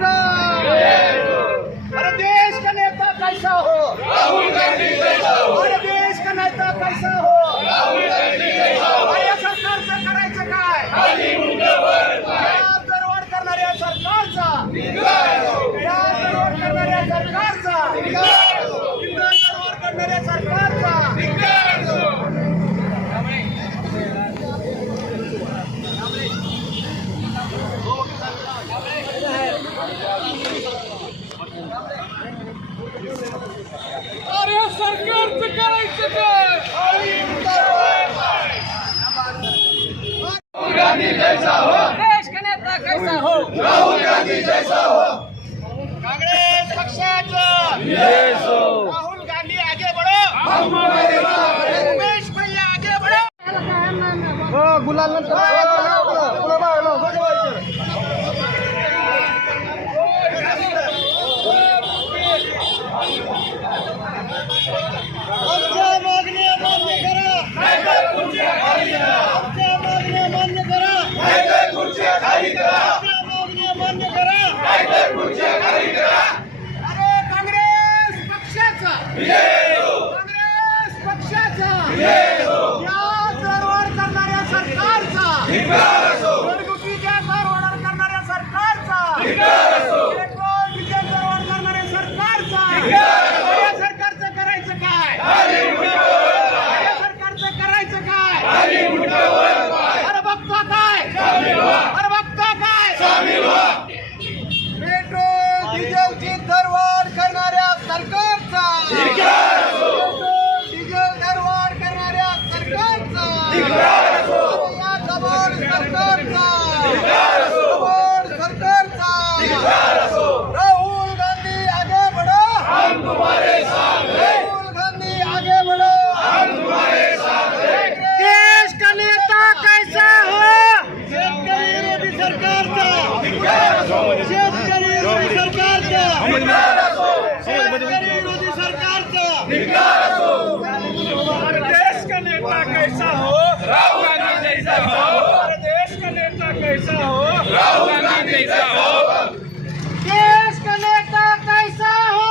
सरकारचा। अरे देश का नेता कैसा हो, राहुल गांधी जैसा हो। अरे देश का नेता कैसा हो, राहुल गांधी जैसा हो। अरे या सरकारचं करायचं काय, व्याज दरवाढ करणाऱ्या सरकारचा, व्याज दरवाढ करणाऱ्या सरकारचा, इंधन दरवाढ करणाऱ्या सरकारचा। अरे सरकारचं करायचं काय, राहुल गांधी जैसा हो, देश का नेता कैसा हो, राहुल गांधी जैसा हो। कांग्रेस पक्षाचं राहुल गांधी आगे बढ़ो, उमेश भैया आगे बढ़ो। गुलाल आमच्या मागण्या मान्य करा, नाहीतर खुर्च्या खाली करा। आमच्या मागण्या मान्य करा, नाहीतर खुर्च्या खाली करा। आमच्या मागण्या मान्य करा, नाहीतर खुर्च्या खाली करा। अरे काँग्रेस पक्षाचा विजय हो, काँग्रेस पक्षाचा विजय हो। व्याज दरवाढ करणाऱ्या सरकारचा धिक्कार असो, घरगुती गॅस दरवाढ करणाऱ्या सरकारचा धिक्कार असो, पेट्रोल डिझेल दरवाढ करणाऱ्या सरकारचा धिक्कार असो। या सरकारचं करायचं काय, या सरकारचं करायचं काय, अरे बघता काय, अरे बघता काय, पेट्रोल डिझेलची दरवाढ करणाऱ्या सरकारचा धिक्कार असो, पेट्रोल डिझेल दरवाढ करणाऱ्या सरकारचा धिक्कार असो, या दबाड सरकारचा धिक्कार असो, दबाड सरकारचा धिक्कार असो। राहुल गांधी आगे बढ़ो, हम तुम्हारे साथ हैं। राहुल गांधी आगे बढ़ो, हम तुम्हारे साथ हैं। देश का नेता कैसा हो, शेतकरी विरोधी सरकारचा धिक्कार असो, शेतकरी विरोधी सरकारचा धिक्कार असो, शेतकरी विरोधी सरकारचा धिक्कार असो। देश का नेता कैसा हो, राहुल गांधी जैसा हो। देश का नेता कैसा हो, राहुल गांधी जैसा हो। देश का नेता कैसा हो,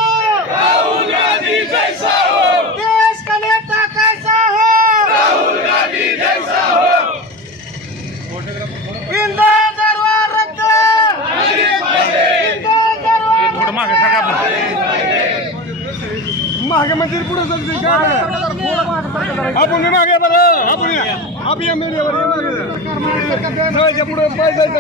राहुल गांधी जैसा हो। देश का नेता कैसा हो, राहुल गांधी जैसा हो। इंधन दरवाढ रद्द, इंधन दरवाढ थोडं मागे मागे म्हणजे पुढे चालते काय, आपण मागे बरं, आपण मीडियावर पुढे पाय जायचं